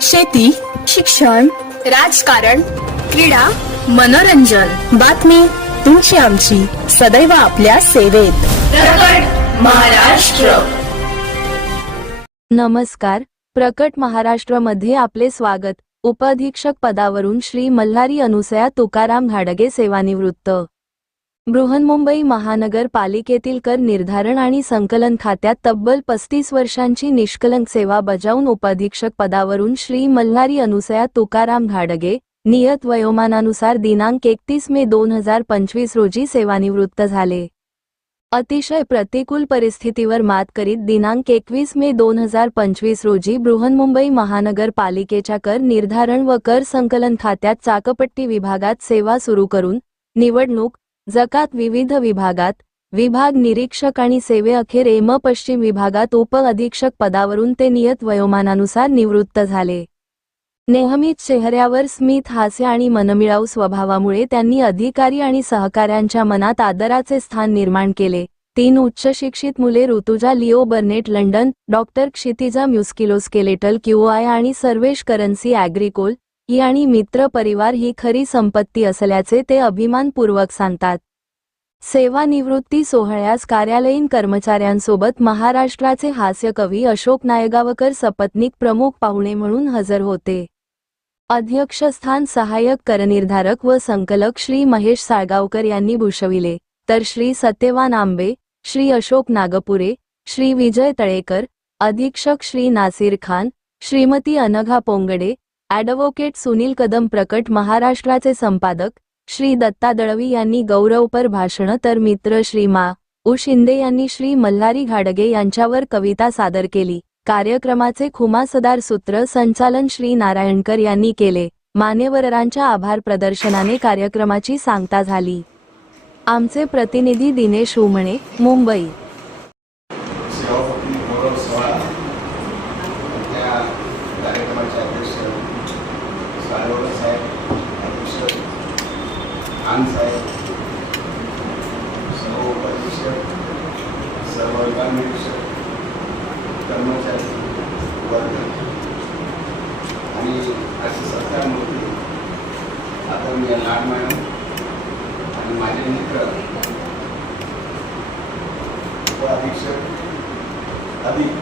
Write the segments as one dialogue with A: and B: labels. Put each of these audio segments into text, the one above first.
A: शेती शिक्षण राजकारण क्रीडा मनोरंजन. बातमी तुमची आमची. सदैव आपल्या सेवेत. महाराष्ट्र.
B: नमस्कार. प्रकट महाराष्ट्रमध्ये आपले स्वागत. उपअधीक्षक पदावरून श्री मल्हारी अनुसया तुकाराम घाडगे सेवानिवृत्त. बृहन्मुंबई महानगर पालिकेतील कर निर्धारण आणि संकलन खात्यात तब्बल पस्तीस वर्षांची निष्कलंक सेवा बजावून उपाधीक्षक पदावरून श्री मल्हारी अनुसया तुकाराम घाडगे नियत वयोमानानुसार दिनांक एकतीस मे दोन हजार पंचवीस रोजी सेवानिवृत्त झाले. अतिशय प्रतिकूल परिस्थितीवर मात करीत दिनांक एकवीस मे दोन हजार पंचवीस रोजी बृहन्मुंबई महानगरपालिकेच्या कर निर्धारण व कर संकलन खात्यात चाकपट्टी विभागात सेवा सुरू करून निवडणूक जकात विविध विभागात विभाग निरीक्षक आणि सेवेअखेर एम पश्चिम विभागात उप अधीक्षक पदावरून ते नियत वयोमानानुसार निवृत्त झाले. नेहमीच चेहऱ्यावर स्मित हास्य आणि मनमिळाऊ स्वभावामुळे त्यांनी अधिकारी आणि सहकाऱ्यांच्या मनात आदराचे स्थान निर्माण केले. तीन उच्च शिक्षित मुले Rutuja Leo Burnett London doctor Kshitija musculoskeletal QI आणि सर्वेश करन्सी ॲग्रिकोल ही आणि मित्र परिवार ही खरी संपत्ती असल्याचे ते अभिमानपूर्वक सांगतात. सेवानिवृत्ती सोहळ्यास कार्यालयीन कर्मचाऱ्यांसोबत महाराष्ट्राचे हास्यकवी अशोक नायगावकर सपत्नीक प्रमुख पाहुणे म्हणून हजर होते. अध्यक्षस्थान सहाय्यक करनिर्धारक व संकलक श्री महेश साळगावकर यांनी भूषविले तर श्री सत्यवान आंबे श्री अशोक नागपुरे श्री विजय तळेकर अधीक्षक श्री नासिर खान श्रीमती अनघा पोंगडे ॲडव्होकेट सुनील कदम प्रकट महाराष्ट्राचे संपादक श्री दत्ता दळवी यांनी गौरवपर भाषण तर मित्र श्री मा. उ. शिंदे यांनी श्री मल्हारी घाडगे यांच्यावर कविता सादर केली. कार्यक्रमाचे खुमासदार सूत्र संचालन श्री नारायणकर यांनी केले. मान्यवरांच्या आभार प्रदर्शनाने कार्यक्रमाची सांगता झाली. आमचे प्रतिनिधी दिनेश उमणे मुंबई
C: सेवापती गौरव सोहळा त्या कार्यक्रमाचे अध्यक्ष साळवकर साहेब अध्यक्ष खान साहेब सर्व उपाध्यक्ष सर्व विभाग निरीक्षक कर्मचारी वर्ग. आणि असे सत्कार आता मी लाड मॅडम आणि माझे मित्र उपाधीक्षक अधिक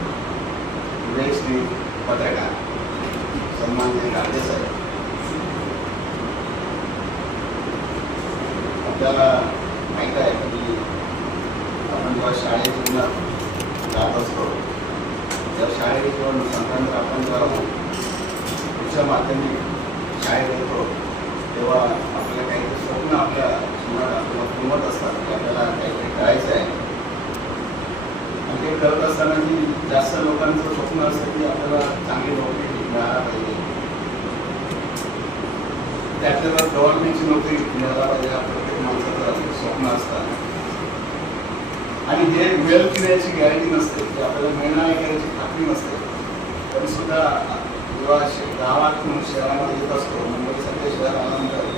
C: श्री पत्रकार सन्माननीय गांधे साहेब आपल्याला माहीत आहे की आपण जेव्हा शाळेत जीवनात जात असतो त्या शाळेत किंवा संक्रांत आपण जेव्हा उच्च माध्यमिक शाळेत येतो तेव्हा आपल्याला काही स्वप्न आपल्या जीवनात आपल्याला असतात. की आपल्याला काहीतरी करायचं आहे आणि ते करत असताना जी जास्त लोकांचं स्वप्न असतं की आपल्याला चांगली नोकरी मिळायला पाहिजे. त्यातल्या गव्हर्नमेंटची नोकरी मिळायला पाहिजे प्रत्येक माणसाचं स्वप्न असतात. आणि जे वेल की गॅरंटी नसते की आपल्याला मिळणार आहे याची खात्री नसते तरी सुद्धा जेव्हा गावात गावातून शहरामध्ये येत असतो मुंबईसारख्या शहर आल्यानंतर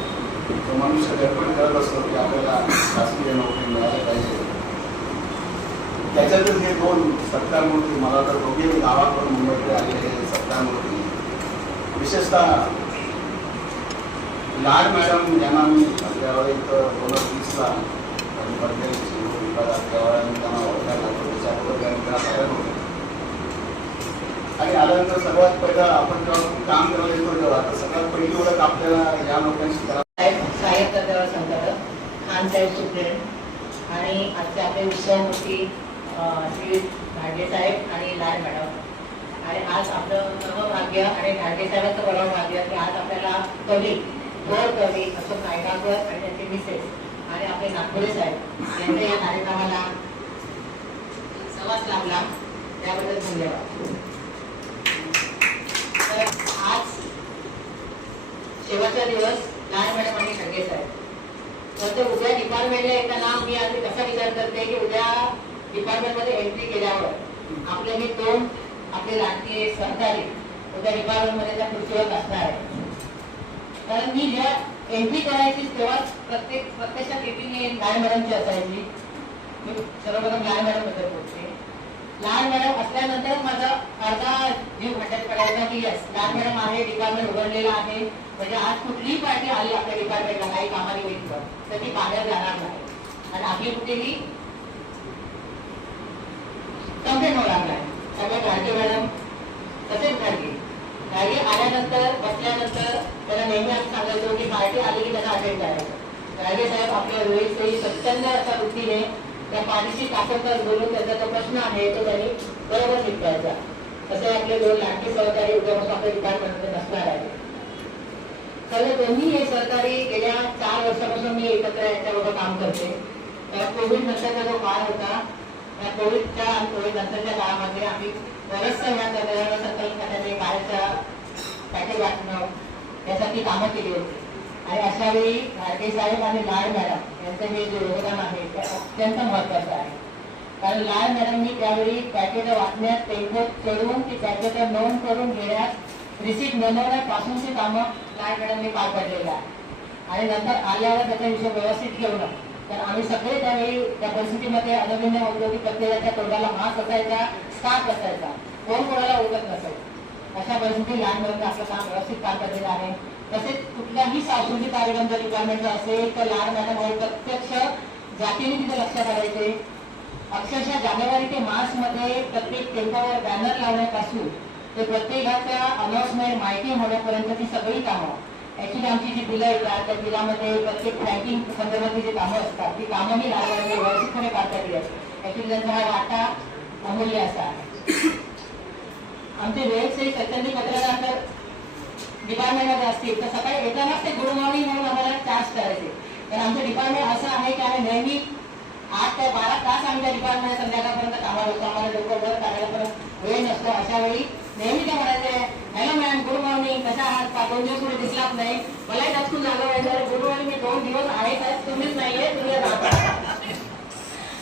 C: तो मनुष्य धडपड करत असतो की आपल्याला शासकीय नोकरी मिळायला पाहिजे. त्याच्यातच हे दोन सत्कारमूर्ती मला तर दोघे गावाकडून मुंबईकडे आलेले सत्कार मूर्ती. विशेषतः लाड मॅडम यांना मी त्यावेळी इथं दोन हजार वीसला आणि परदेशी त्यावेळेला मी त्यांना ओळखायला लागलो त्याच्या अगोदर त्यांनी त्याला आणि आल्यानंतर सर्वात पहिला आपण जेव्हा काम करायला येतो तेव्हा तर सगळ्यात पहिली ओळख आपल्याला या लोकांशी करा
D: साहेब साहेब तत्वावर संचालक खान साहेब आणि आजचे आपले विषयावरती श्री घाडगे साहेब आणि लाल मॅडम. आणि आज आपलं सर्वभाग्य आणि घाडगे साहेबांचं परम भाग्य की आज आपल्याला कवी गोर कवी असं नायगावकर आणि त्यांचे मिसेस आणि आपले नागपुरे साहेब यांच्या या कार्यक्रमाला सहवास लाभला. त्याबद्दल धन्यवाद. आज शेवटचा दिवस लहान मॅडम आणि खडगे साहेब. तर उद्या डिपार्टमेंटला येताना मी आधी कसा विचार करते की उद्या डिपार्टमेंटमध्ये एंट्री केल्यावर आपले मी दोन आपले राजकीय सहकारी उद्या डिपार्टमेंटमध्ये त्या खुर्चीवर असणार आहे कारण मी जेव्हा एंट्री करायची तेव्हा प्रत्येक प्रत्यक्षात मीटिंग लहान मॅडमची असायची. मी सर्वप्रथम लहान मॅडमबद्दल बोलते. लहान मॅडम असल्यानंतर माझा अर्धा जीव खड्ड्यात पडायचा की येस लहान मॅडम आहे डिपार्टमेंट उघडलेलं आहे. म्हणजे आज कुठलीही पार्टी आली आपल्या डिपार्टमेंटला काही कामानिमित्त तर ती बाहेर जाणार नाही. आणि आपली कुठेही कंप्लेंट होणार नाही. त्यामुळे गाडगे मॅडम तसेच गाडगे गाडगे आल्यानंतर बसल्यानंतर त्याला नेहमी असं सांगायचो की पार्टी आली की त्याला अटेंड करायचं. गाडगे साहेब आपल्या वेळेसही सत्यान्न अशा वृत्तीने त्या पाणीची ताकददार बोलून त्याचा जो प्रश्न आहे तो त्यांनी बरोबर निघतायचा तसे आपले दोन लाडके सहकारी उद्यापासून डिपार्टमेंटमध्ये नसणार आहे खरं दोन्ही हे सहकारी गेल्या चार वर्षापासून मी एकत्र यांच्याबरोबर काम करते. कोविड नंतरचा जो काळ होता त्या कोविडच्या आणि कोविड नंतरच्या काळामध्ये आम्ही बरचसा या संकलन संकल्प खात्याने बाहेरच्या पॅकेज वाटणं यासाठी कामं केली होती. आणि अशा वेळी साहेब आणि लाल मॅडम यांचं हे जे योगदान आहे ते अत्यंत महत्वाचं आहे. कारण लाल मॅडमनी त्यावेळी पॅकेज वाचण्यात टेंबत चढवून ती पॅकेज नोंद करून घेण्यास रिसीट बनवण्यापासूनची कामं लाल मॅडमनी पार पडलेलं आहे आणि नंतर आल्यावर त्याचा विषय व्यवस्थित ठेवणं. तर आम्ही सगळे त्यावेळी त्या परिस्थितीमध्ये अनभिन्न औद्योगिक की प्रत्येकाच्या तोंडाला मास्क असायचा स्कार्फ असायचा कोण कोणाला ओळखत नसायचं अशा परिस्थितीत लहान मुलांना आपलं काम व्यवस्थित पार पडलेलं आहे तसेच कुठल्याही सांस्कृतिक कार्यक्रम जर डिपार्टमेंटचा म्हणजे असेल तर लहान मॅडम प्रत्यक्ष जातीने तिथे लक्ष करायचे. अक्षरशः जानेवारी ते मार्च मध्ये प्रत्येक टेम्पोवर बॅनर लावण्यापासून ते प्रत्येकाच्या अनाउन्समेंट माहिती होण्यापर्यंत ती सगळी कामं. ऍक्च्युली आमची जी बिलं येतात त्या बिलामध्ये प्रत्येक बँकिंग संदर्भातली जी कामं असतात ती कामं मी व्यवस्थितपणे पार पाडली आहेत ऍक्च्युली त्यांचा हा वाटा अमूल्य असा आहे. आमचे वेळचे सत्यानी पत्रकार डिपार्टमेंटमध्ये असतील. तर सकाळी येतानाच ते गुड मॉर्निंग म्हणून आम्हाला चार्ज करायचे. तर आमचं डिपार्टमेंट असं आहे की आम्ही नेहमी आठ ते बारा तास आम्ही त्या डिपार्टमेंट संध्याकाळपर्यंत कामाला होतो आम्हाला लवकर वर काढायला वेळ नसतो. अशा वेळी नेहमी ते म्हणायचे हॅलो मॅम गुड मॉर्निंग कशा आहात? दोन दिवस कुठे दिसलाच नाही. मलाही दचकून झालं व्हायचं गुड मॉर्निंग मी दोन दिवस आहे साहेब. तुम्हीच नाहीये तुम्ही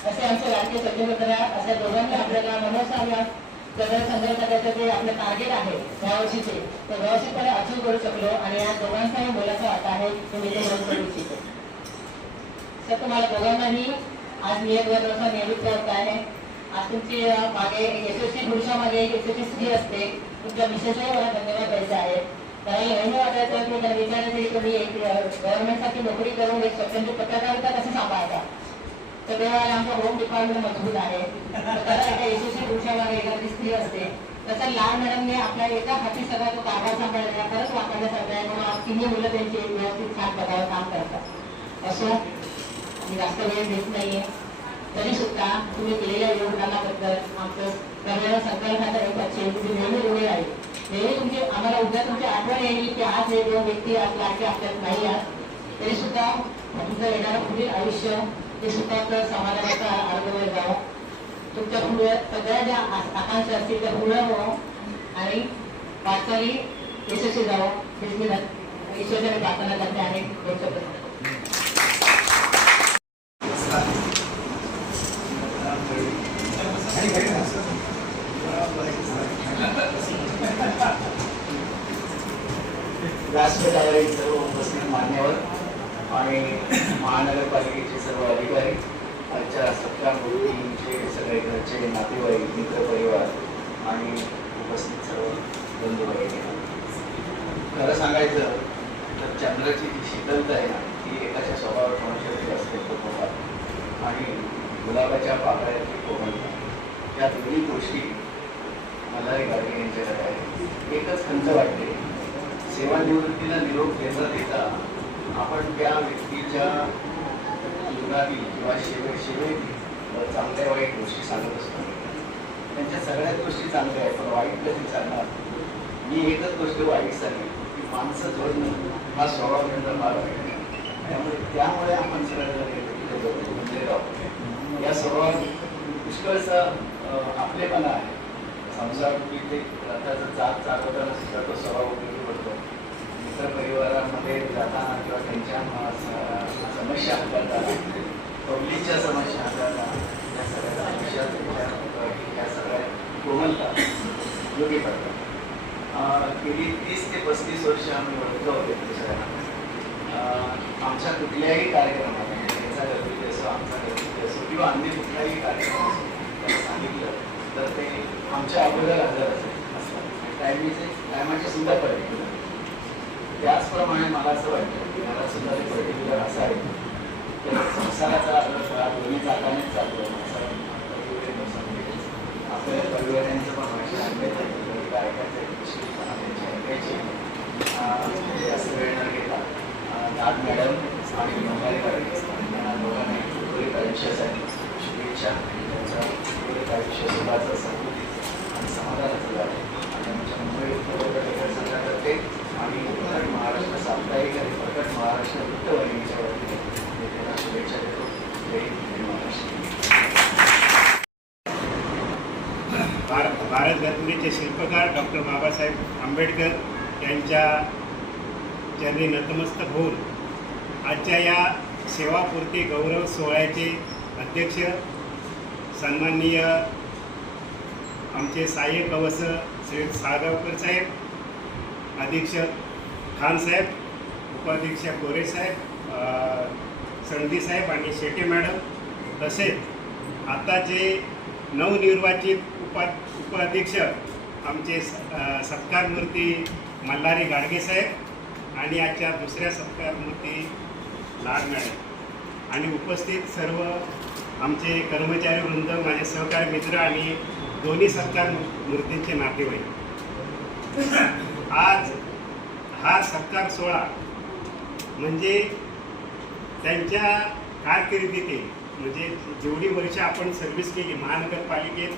D: असे आमचे राजकीय सचिव अशा दोघांनी आपल्याला मनोज आम्ही सगळ्या संदर्भात जे आपलं टार्गेट आहे या वर्षीचे ते व्यवस्थितपणे अचीव करू शकलो आणि या दोघांचाही मोलाचा वाटा आहे तो मी ते नोंद करू इच्छितो. सर तुम्हाला दोघांनाही आज मी एक वर्षाचा नियमित करत आहे. आज तुमची अ, मागे यशस्वी पुरुषामागे एक यशस्वी स्त्री असते. तुमच्या विशेषही मला धन्यवाद द्यायचे आहे. कारण नेहमी वाटायचं की त्यांना विचारायचं की तुम्ही एक गव्हर्नमेंटसाठी नोकरी करून एक स्वतंत्र पत्रकारिता कसं सांभाळता? तर आमचा होम डिपार्टमेंट मजबूत आहे तर एका यशस्वी पुरुषामागे एखादी स्त्री असते तसं लाल मॅडमने आपल्या एका हाती सगळा तो कारभार सांभाळला खरंच वापरण्यासारखं आहे म्हणून आज तिन्ही मुलं त्यांची एक व्यवस्थित छान पदावर काम करतात असो मी जास्त वेळ देत नाहीये तरी सुद्धा तुम्ही केलेल्या योगदानाबद्दल आमचं करणाऱ्या संकल्पाचा एक असेल तुम्ही नेहमी ऋणी राहील नेहमी तुमची आम्हाला उद्या तुमची आठवण येईल की आज हे दोन व्यक्ती आज लाटे आपल्यात नाही आहात तरी सुद्धा तुमचं येणारं पुढील आयुष्य ते समाजाचा अर्धवय जावं तुमच्यापुढे सगळ्या ज्या आकांक्षा असतील त्या पूर्ण व्हावं आणि वाटचाली यशस्वी जावं. हेच मी न- ईश्वराने प्रार्थना करते आहे दोन
E: व्यासपीठावरील सर्व उपस्थित मान्यवर आणि महानगरपालिकेचे सर्व अधिकारी आजच्या सतरा मूर्तींचे सगळे घरचे नातेवाईक मित्रपरिवार आणि उपस्थित सर्व बंधू खरं सांगायचं तर चंद्राची जी शीतलता आहे ना ती एकाच्या स्वभावावर कोणाच्या असते कोकणात आणि गुलाबाच्या पाकळ्याची कोमलता या दोन्ही गोष्टी मला एक गाडगे यांच्याकडे आहे एकच खंत वाटते सेवानिवृत्तीला निरोप देता देता आपण त्या व्यक्तीच्या जीवनातील किंवा शेवे शेवेतील चांगल्या वाईट गोष्टी सांगत असतो. त्यांच्या सगळ्याच गोष्टी चांगल्या आहेत पण वाईट कधी सांगणार मी एकच गोष्ट वाईट सांगेन की माणसं जोडणं हा स्वभाव त्यांचा फार वाईट त्यामुळे त्यामुळे आपण सगळ्यांना म्हणजे या सर्वात पुष्कळचा आपलेपणा आहे. संसार ते त्याचा चाक चालवताना सुद्धा तो स्वभाव परिवारामध्ये जाताना किंवा त्यांच्या अं, स- समस्या हाताळताना पब्लिकच्या समस्या हाताळताना या सगळ्या आयुष्यात त्या- या सगळ्या कोमलता योगी पडतात. अं, गेली तीस ते पस्तीस वर्ष आम्ही ओळखतो होते दुसऱ्यांना आमच्या कुठल्याही कार्यक्रमात याचा गणपती असो आमचा गणपती असो किंवा अन्य कुठलाही कार्यक्रम असो त्याला सांगितलं तर ते आमच्या अगोदर हजर असेल टायमिंगचे टायमाचे सुद्धा पर्टिक्युलर त्याचप्रमाणे मला असं वाटतं की मला सुद्धा ते पर्टिक्युलर असं आहे की संसाराचा आपला दोन्ही चाकानेच चालतो असं आपल्या परिवारांचं पण भाषण ऐकायचं आहे गायकाचं शिक्षण त्यांची ऐकायची म्हणजे असं वेळ न घेता अं, नाथ मॅडम आणि मंगारी गाडगे यांना दोघांना पुढील आयुष्यासाठी शुभेच्छा आणि त्यांच्या पुढील आयुष्य सुखाचं समृद्धीचं आणि समाधानाचं झालं आणि आमच्या मुंबई उपनगर संघातर्फे आणि प्रकट महाराष्ट्र साप्ताहिक आणि प्रकट महाराष्ट्र वृत्तवाहिनीच्या वतीने मी त्यांना शुभेच्छा देतो जय हिंद, जय महाराष्ट्र
F: भारत भारत घटनेचे शिल्पकार डॉक्टर बाबासाहेब आंबेडकर यांच्या ज्यांनी नतमस्तक होऊन आजच्या या सेवापूर्ती गौरव सोहळ्याचे अध्यक्ष सन्माननीय आमचे सहाय्यक अवस श्री साळगावकर साहेब अधीक्षक खान साहेब उपाधीक्षक गोरे साहेब संधी साहेब आणि शेटे मॅडम तसेच आता जे नवनिर्वाचित उपा उपाधीक्षक आमचे स- अ, सत्कारमूर्ती मल्हारी गाडगे साहेब आणि आजच्या दुसऱ्या सत्कारमूर्ती लाड मॅडम. आणि उपस्थित सर्व आमचे कर्मचारी वृंद माझे सहकारी मित्र आणि दोन्ही सत्कार मूर्तींचे नातेवाईक. आज हा सत्कार सोहळा म्हणजे त्यांच्या कारकिर्दीतील म्हणजे जेवढी वर्ष आपण सर्व्हिस केली महानगरपालिकेत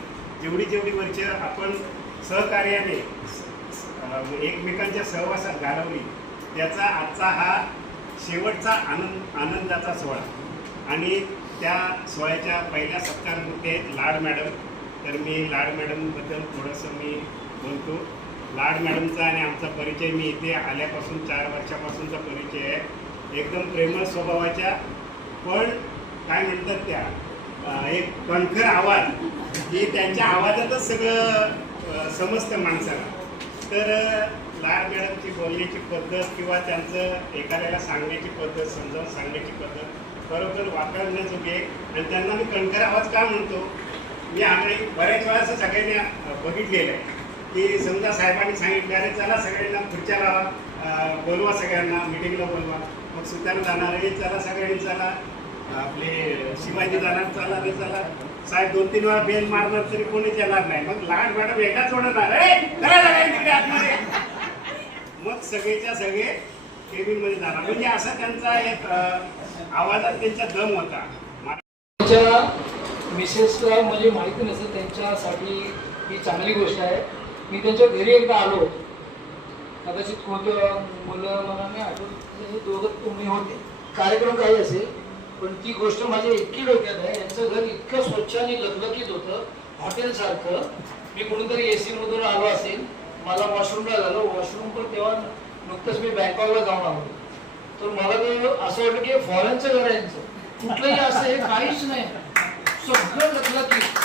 F: जेवढी जेवढी वर्ष आपण सहकार्याने एकमेकांच्या सहवासात घालवली. त्याचा आजचा हा शेवटचा आनंद आनंदाचा सोहळा. आणि त्या सोहळ्याच्या पहिल्या सत्कारमूर्ती आहेत लाड मॅडम. तर मी लाड मॅडमबद्दल थोडंसं मी बोलतो. लाड मॅडमचा आणि आमचा परिचय मी इथे आल्यापासून चार वर्षापासूनचा परिचय आहे. एकदम प्रेमळ स्वभावाच्या पण काय म्हणतात त्या एक कणखर आवाज. ही त्यांच्या आवाजातच सगळं समजतं माणसाला. तर लाड मॅडमची बोलण्याची पद्धत किंवा त्यांचं एखाद्याला सांगण्याची पद्धत समजावून सांगण्याची पद्धत बरोबर वापरण्याजोगी आहे आणि त्यांना मी कणखर आवाज का म्हणतो? मी आम्ही बऱ्याच वेळा असं सगळ्यांनी बघितलेलं आहे. की समजा साहेबांनी सांगितलं अरे चला सगळ्यांना खुर्च्या लावा बोलवा सगळ्यांना मिटिंगला बोलवा. मग सुतार जाणार आहे चला सगळ्यांनी चला आपले शिवाजी जाणार चला रे चला. साहेब दोन तीन वेळा बेल मारणार तरी कोणीच येणार नाही. मग लहान मॅडम एकाच सोडणार मग सगळेच्या सगळे केबिनमध्ये जाणार. म्हणजे असा त्यांचा एक आवाजात त्यांचा दम होता.
G: त्यांच्या मिसेसला म्हणजे माहिती नसेल त्यांच्यासाठी ही चांगली गोष्ट आहे. मी त्यांच्या घरी एकदा आलो. कदाचित कोणतं मुलं मला नाही आठवत हे दोघं तुम्ही होते. कार्यक्रम काही असेल? पण ती गोष्ट माझ्या इतकी डोक्यात आहे यांचं घर इतकं स्वच्छ आणि लकलकीत होतं हॉटेलसारखं. मी कुणीतरी एसी सी मधून आलो असेल मला वॉशरूमला झालं वॉशरूम पण तेव्हा नुकतंच मी बँकॉकला जाऊन आलो. तर मला ते असं वाटलं की फॉरेनचं घर आहे यांचं. कुठलंही असं हे काहीच नाही. सगळं लकलकीत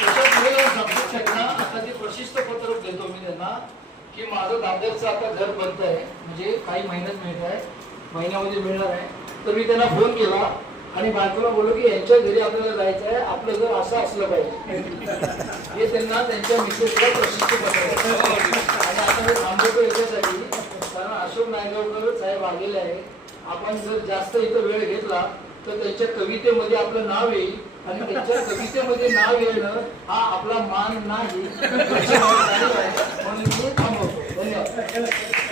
G: त्याच्या पुढे जाऊन त्यांना आता ते प्रशिस्त पत्रक देतो मी त्यांना की माझं दादरचं आता घर बनत आहे. म्हणजे काही महिन्यात मिळत आहे महिन्यामध्ये मिळणार आहे. तर मी त्यांना फोन केला आणि बायकोला बोललो की यांच्या घरी आपल्याला जायचं आहे आपलं घर असं असलं पाहिजे. हे त्यांना त्यांच्या मिसेसला प्रशिक्षित आणि आता मी थांबवतो याच्यासाठी कारण अशोक नायगावकर साहेब आलेले आहे आपण जर जास्त इथं वेळ घेतला तर त्यांच्या कवितेमध्ये आपलं नाव येईल. आणि त्यांच्या कवितेमध्ये नाव येणं हा आपला मान नाही. म्हणून मी थांबवतो. धन्यवाद.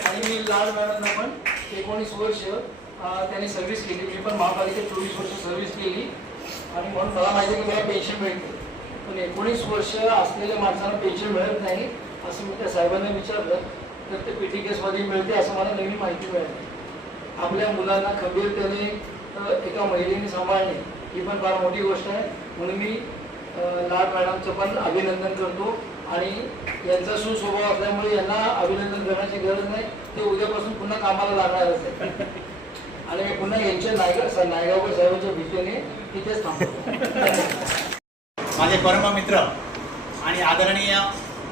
G: आणि मी लाल मॅडमना पण एकोणीस वर्ष त्यांनी सर्व्हिस केली. मी पण महापालिकेत चोवीस वर्ष सर्व्हिस केली. आणि म्हणून मला माहिती आहे की मला पेन्शन मिळते. पण एकोणीस वर्ष असलेल्या माणसांना पेन्शन मिळत नाही असं मी त्या साहेबांना विचारलं. तर ते पी टी केसमध्ये मिळते असं मला नवीन माहिती मिळाली. आपल्या मुलांना खबीरतेने एका महिलेने सांभाळणे ही पण फार मोठी गोष्ट आहे. म्हणून मी लाड मॅडमचं पण अभिनंदन करतो. आणि यांचा सुस्वभाव असल्यामुळे यांना अभिनंदन करण्याची गरज नाही. ते उद्यापासून पुन्हा कामाला लागणारच आहे. आणि मी पुन्हा नायगाव नायगा नायगावकर साहेबांच्या भीतीने तिथेच थांबतो
H: माझे परम मित्र आणि आदरणीय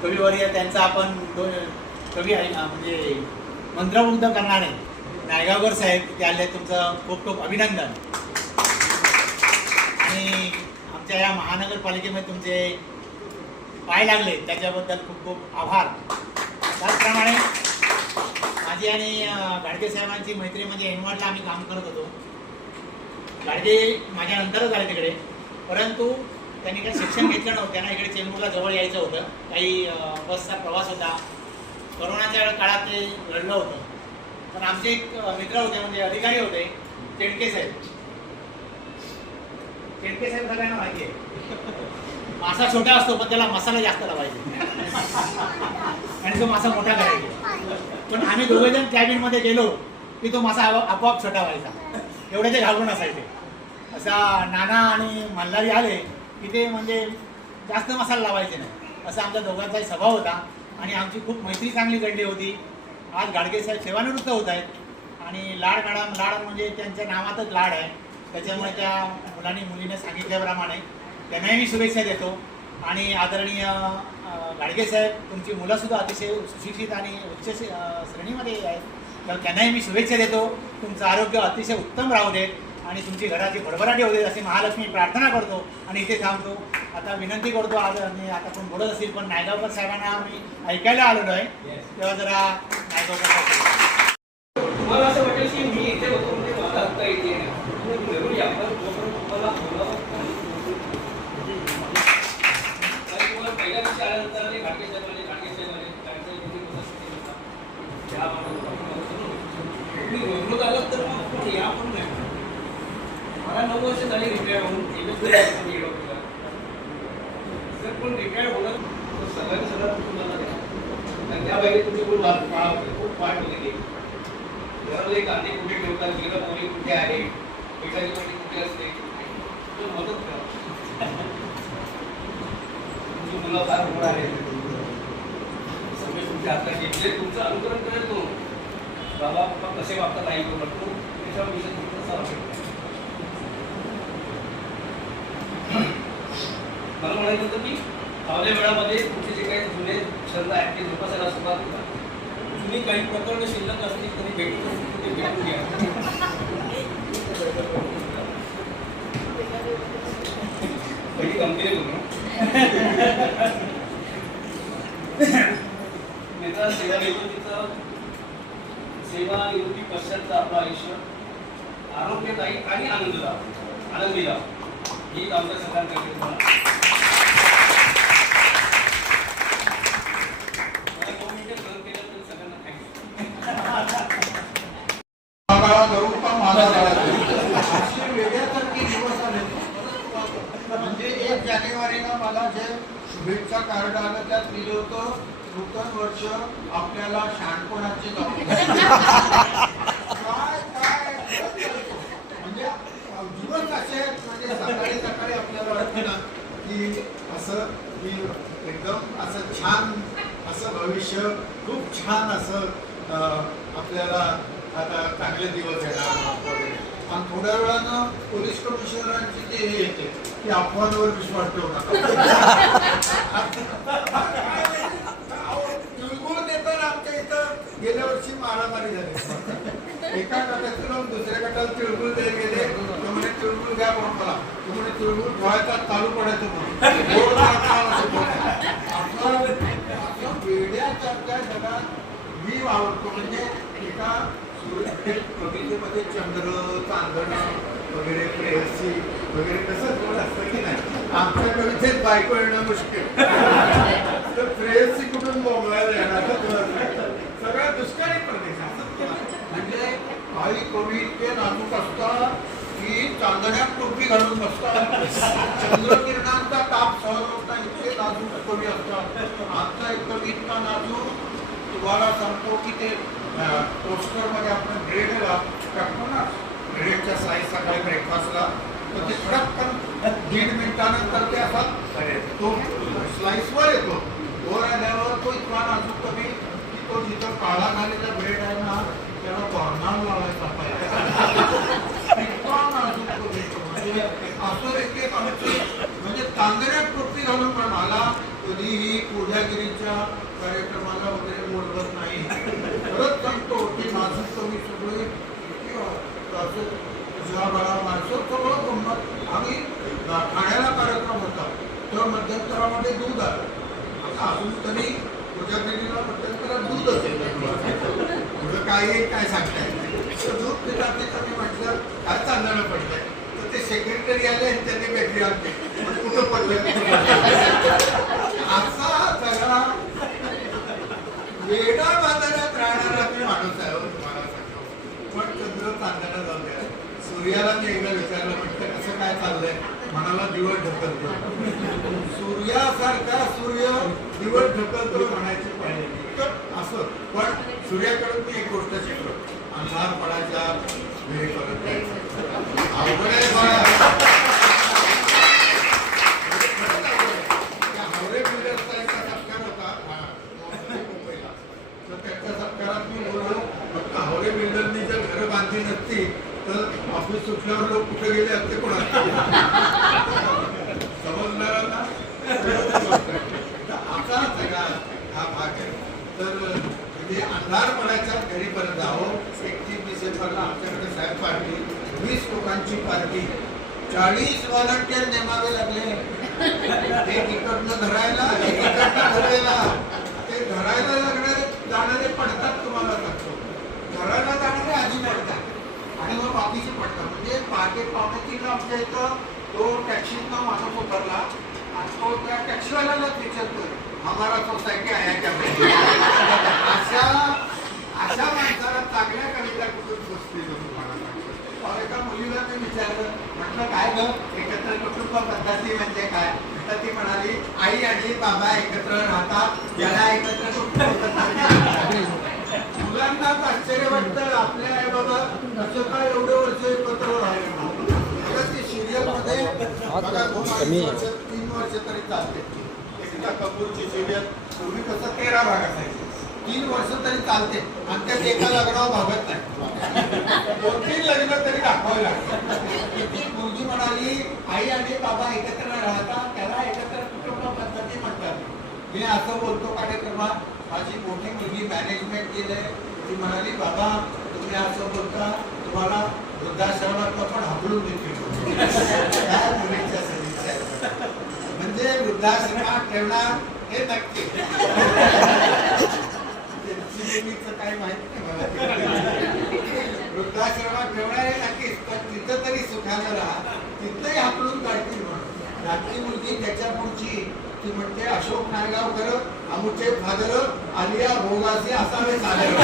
H: कविवर्य त्यांचा आपण दोन कवी आहे म्हणजे मंत्रमुग्ध करणारे नायगावकर साहेब ते आले तुमचं खूप खूप अभिनंदन. आणि आमच्या या महानगरपालिकेमध्ये तुमचे पाय लागले त्याच्याबद्दल खूप खूप आभार. त्याचप्रमाणे माझी आणि गाडगे साहेबांची मैत्री म्हणजे एनवाडला आम्ही काम करत होतो. गाडगे माझ्या नंतरच आले तिकडे. परंतु त्यांनी काही शिक्षण घेतलं नव्हतं. त्यांना इकडे चेंबूरला जवळ यायचं होतं. काही बसचा प्रवास होता. कोरोनाच्या काळात ते घडलं होतं. पण आमचे एक मित्र होते म्हणजे अधिकारी होते तेंडके साहेब. तेंडके साहेब सगळ्यांना माहिती आहे. मासा छोटा असतो पण त्याला मसाला जास्त लावायचे. आणि तो मासा मोठा करायचा. पण आम्ही दोघे जण कॅबिनमध्ये गेलो की तो मासा आपोआप छोटा व्हायचा एवढे ते घालून असायचे. असा नाना आणि मल्हारी आले की ते म्हणजे जास्त मसाला लावायचे नाही. असा आमच्या दोघांचाही स्वभाव होता आणि आमची खूप मैत्री चांगली घडली होती. आज गाडगे साहेब सेवानिवृत्त होत आहेत आणि लाड मॅडम लाड म्हणजे त्यांच्या नावातच लाड आहे. त्याच्यामुळे त्या मुलांनी मुलीने सांगितल्याप्रमाणे त्यांनाही मी शुभेच्छा देतो. आणि आदरणीय गाडगे साहेब तुमची मुलंसुद्धा अतिशय सुशिक्षित आणि उच्च श्रेणीमध्ये आहेत. तर त्यांनाही मी शुभेच्छा देतो. तुमचं आरोग्य अतिशय उत्तम राहू देत आणि तुमची घराची भरभराटी होऊ देत अशी महालक्ष्मी प्रार्थना करतो आणि इथे थांबतो. आता विनंती करतो आज आणि आता कोण बोलत असेल पण नायगावकर साहेबांना मी ऐकायला आलेलो आहे. तेव्हा जरा नायगावकर साहेब
I: तुम्हाला असं वाटेल की मी इथे होतो म्हणजे मला हक्क इथे आहे. तुम्ही घरून या पण जोपर्यंत तुम्हाला बोलावं आणि तुम्हाला पहिल्या दिवशी आल्यानंतर आले घाटगे साहेब आले घाटगे साहेब आले त्यांचं इथे उपस्थिती होता. त्या माणूस आपण बोलतो. तुम्ही रोजरोज आलात तर मग कोण या पण नाही मला नऊ वर्ष झाली रिटायर होऊन एकच दिवस मी येलो होतो. जर कोण रिटायर होणार तर सगळ्यांनी सगळं तुम्हाला द्या आणि त्या बाहेर तुमचे कोण वाट पाळा होते खूप वाट होते की घरामध्ये कांदे कुठे ठेवतात गेलं कुठे आहे पिठाची वाटी कुठे असते मदत करा तुमची मुलं फार मोठं आहे सगळे तुमच्या हातात घेतले तुमचं अनुकरण करेल तो. बाबा पप्पा कसे वागतात आई बरोबर तो त्याच्या विषय तुम्ही कसा वागतो मला म्हणायचं होतं की फावल्या वेळामध्ये तुमचे जे काही जुने छंद आहेत ते जोपासायला सुरुवात करा. जुनी काही प्रकरण शिल्लक असतील तरी भेटू ते भेटून घ्या पहिली कंपनी बोलू नेता सेवा निवृत्तीचं सेवा निवृत्ती पश्चातचं आपलं आयुष्य आरोग्यदायी आणि आनंददायी आनंदी राहा ही आमच्या सगळ्यांकडे तुम्हाला मला दोन मिनिटं सहन केलं तर सगळ्यांना थँक्यू
J: काळा धरून पण माझा काळा धरून. असे वेड्यासारखे दिवस आले म्हणजे एक जानेवारीला मला जे शुभेच्छा कार्ड आलं त्यात लिहिलं होतं नूतन वर्ष आपल्याला शहाणपणाचे जाऊ काय काय? म्हणजे दिवस असे म्हणजे सकाळी सकाळी आपल्याला वाटतं ना की असं की एकदम असं छान असं भविष्य खूप छान असं आपल्याला आता चांगले दिवस येणार वगैरे आणि थोड्या वेळानं पोलीस कमिशनरांची ते हे येते. की अफवांवर विश्वास ठेवू नका. देताना आमच्या इथं गेल्या वर्षी मारामारी झाली. एका गटात लावून दुसऱ्या गटाला तिळगुळ द्यायला गेले. तुम्ही तिळगुळ घ्या म्हणून मला. तुम्ही तिळगुळ धुवायचा चालू पडायचं म्हणून. गोड जगात मी वावरतो म्हणजे एका कवितेमध्ये चंद्र चांदण वगैरे प्रेयसी वगैरे कसं थोडं असतं की नाही. आमच्या कवितेत बायको येणं मुश्किल. तर प्रेयसी कुठून बोंबलायला येणार? नाही. सगळा दुष्काळी प्रदेश म्हणजे काही कवी इतके नाजूक असतात की चांदण्यात टोपी घालून बसतात. चंद्रकिरणांचा ताप सहन होत नाही. इतके नाजूक कवी असतात. आमचा एक कवी इतका नाजूक. तुम्हाला सांगतो की ते पोस्टरमध्ये आपण ब्रेड टाकतो ना. ग्रेडच्या साईज सकाळी ब्रेकफास्टला तर ते फडक्कन दीड मिनिटानंतर ते असा तो स्लाइस वर येतो. वर आल्यावर तो इतका नाजूक कमी की तो जिथं काळा झालेला ब्रेड आहे ना त्याला कॉर्नर लावायचा पाहिजे. इतका नाजूक कमी. म्हणजे असं एक एक आमची म्हणजे तांदळ्यात टोपी घालून पण मला कधीही कोढ्यागिरीच्या कार्यक्रमाला वगैरे बोलवत नाही. खरंच सांगतो की नाजूक कमी सगळे इतके असं माणसं सगळं गंमत आम्ही ठाण्याला कार्यक्रम होता. तर मध्यंतरामध्ये दूध आलं. आता अजून तरी कोजागिरीला मध्यंतरात दूध असेल. तुझं काय आहे काय सांगताय? तर दूध पितात ते म्हटलं काय चांदणं पडलंय. तर ते सेक्रेटरी आले आणि त्यांनी बॅटरी आणली कुठं पडलं असा सगळा वेडा बाजारात राहणारा मी माणूस आहे हो तुम्हाला सांगतो पण चंद्र चांदणं जाऊ द्या सूर्याला ते एकदा विचारलं म्हटलं कसं काय चाललंय? मनाला दिवस ढकलतो. सूर्यासारखा सूर्य दिवस ढकलतो म्हणायची पाहिजे असं. पण सूर्याकडून मी एक गोष्ट शिकलो. अंधार पडायच्या वेळी अवघड आहे बा. त्या हावरे बिल्डर्सचा एक सत्कार होता हा, मुंबईला. तर त्याच्या सत्कारात मी बोललो फक्त हावरे बिल्डरनी जर घरं बांधली नसती तर ऑफिस सुटल्यावर लोक कुठे गेले असते कोणा असा सगळा हा भाग आहे. तर म्हणजे अंधार घरी परत जावं एकतीस डिसेंबरला आमच्याकडे साहेब पार्टी वीस लोकांची पार्टी. चाळीस व्हॉलंटियर नेमावे लागले. एक इकडनं धरायला एक इकडनं धरायला. ते धरायला लागणारे जाणारे पडतात तुम्हाला सांगतो धरायला जाणारे आधी पडतात आणि मग बाकीचे पडतात. म्हणजे पहाटे पावणे तीनला आमच्या इथं तो टॅक्सीतनं माणूस उतरला आणि तो त्या टॅक्सीवाल्यालाच विचारतोय हमारा सोसायटी आहे क्या अशा अशा माणसाला चांगल्या कविता कुठून सुचतील हो तुम्हाला? एका मुलीला मी विचारलं म्हटलं काय ग? एकत्र कुटुंब पद्धती म्हणजे काय? तर ती म्हणाली आई आणि बाबा एकत्र राहतात याला एकत्र कुटुंब पद्धती म्हणतात. मुलांना तर आश्चर्य वाटतं आपल्या आई बाबा कसं काय एवढे वर्ष एकत्र राहिले बघा ते सिरियलमध्ये बघा दोन अडीच वर्ष तीन वर्ष तरी चालते. एकदा कपूरची सिरियल पूर्वी कसं तेरा भाग असायचे तीन वर्ष तरी चालते. आणि त्यात एका लग्नावर भागत नाही. दोन तीन लग्न तरी दाखवावे लागते. ती मुलगी म्हणाली आई आणि बाबा एकत्र राहतात त्याला एकत्र कुटुंब पद्धती म्हणतात. मी असं बोलतो कार्यक्रमात. माझी मोठी मुलगी मॅनेजमेंट केलंय. ती म्हणाली बाबा तुम्ही असं बोलता तुम्हाला वृद्धाश्रमात पण हाकलून देतील काय मुलीच्या सदिच्छा म्हणजे वृद्धाश्रमात ठेवणार हे नक्की. त्यांची मुलीचं काही माहीत नाही मला. वृद्धाश्रमात ठेवणार हे नक्कीच पण तिथं तरी सुखानं राहा तिथंही हाकलून काढतील म्हणून. रात्री मुलगी त्याच्या पुढची ती म्हणते अशोक नायगावकर अमुचे फादर आलिया भोगासी असावे सादर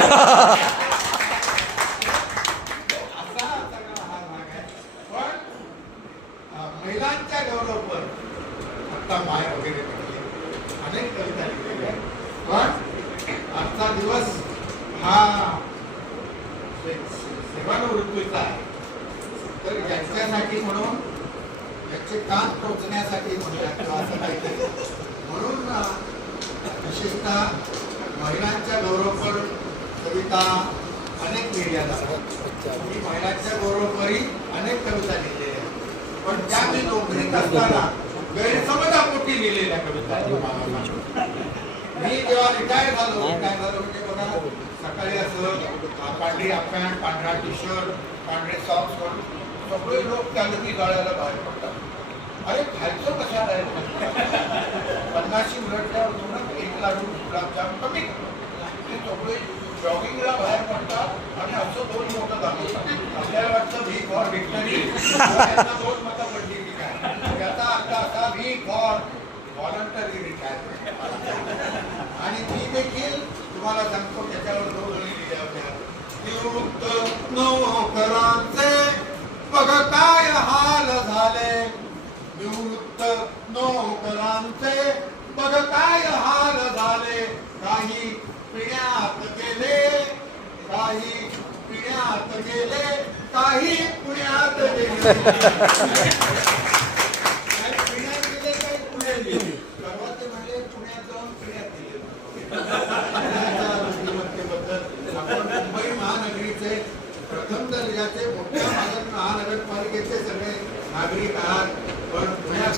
J: असा सगळा हा भाग आहे पण अं, महिलांच्या गौरवपर आता माय वगैरे म्हटले अनेक कविता लिहिलेल्या आहेत. पण आजचा दिवस हा से- से- सेवानिवृत्तीचा आहे तर यांच्यासाठी म्हणून याचे कान टोचण्यासाठी म्हणूया किंवा असं काहीतरी म्हणून अं, विशेषतः महिलांच्या गौरवपर कविता अनेक लिहिल्या जातात मी महिलांच्या गौरवपरी अनेक कविता लिहिलेल्या आहेत. पण त्या मी नोकरीत असताना गैरसमजापोटी लिहिलेल्या कविता मी जेव्हा रिटायर झालो रिटायर झालो म्हणजे बघा सकाळी असं पांढरी पॅन्ट पांढरा टी शर्ट पांढरे सॉक्स घालून सगळे लोक त्यालकी गाळ्याला बाहेर पडतात. अरे खायचं कशाला आहे? पन्नाशी उलटल्यावर एक लाडू गुलाबजाम कमी. ते सगळे जॉगिंगला बाहेर पडतात आणि असं दोन मोठं दाखवतात आपल्याला वाटतं भी फॉर विक्टरी. दोन मतं पडली की काय? याचा अर्थ असा भी फॉर व्हॉलंटरी रिटायरमेंट आणि ती देखील तुम्हाला सांगतो त्याच्यावर दोन ओळी लिहिल्या होत्या निवृत्त नोकरांचे बघ काय हाल झाले. निवृत्त नोकरांचे बघ काय हाल झाले. काही पिण्यात गेले काही पिण्यात गेले काही पुण्यात गेले. पिण्यात गेले काही पुण्यात गेले. परवा ते पुण्यात जाऊन पिण्यात गेले. आपण मुंबई महानगरीचे प्रथम दर्जाचे मोठ्या महानगर महानगरपालिकेचे सगळे नागरिक आहात. पण पुण्यात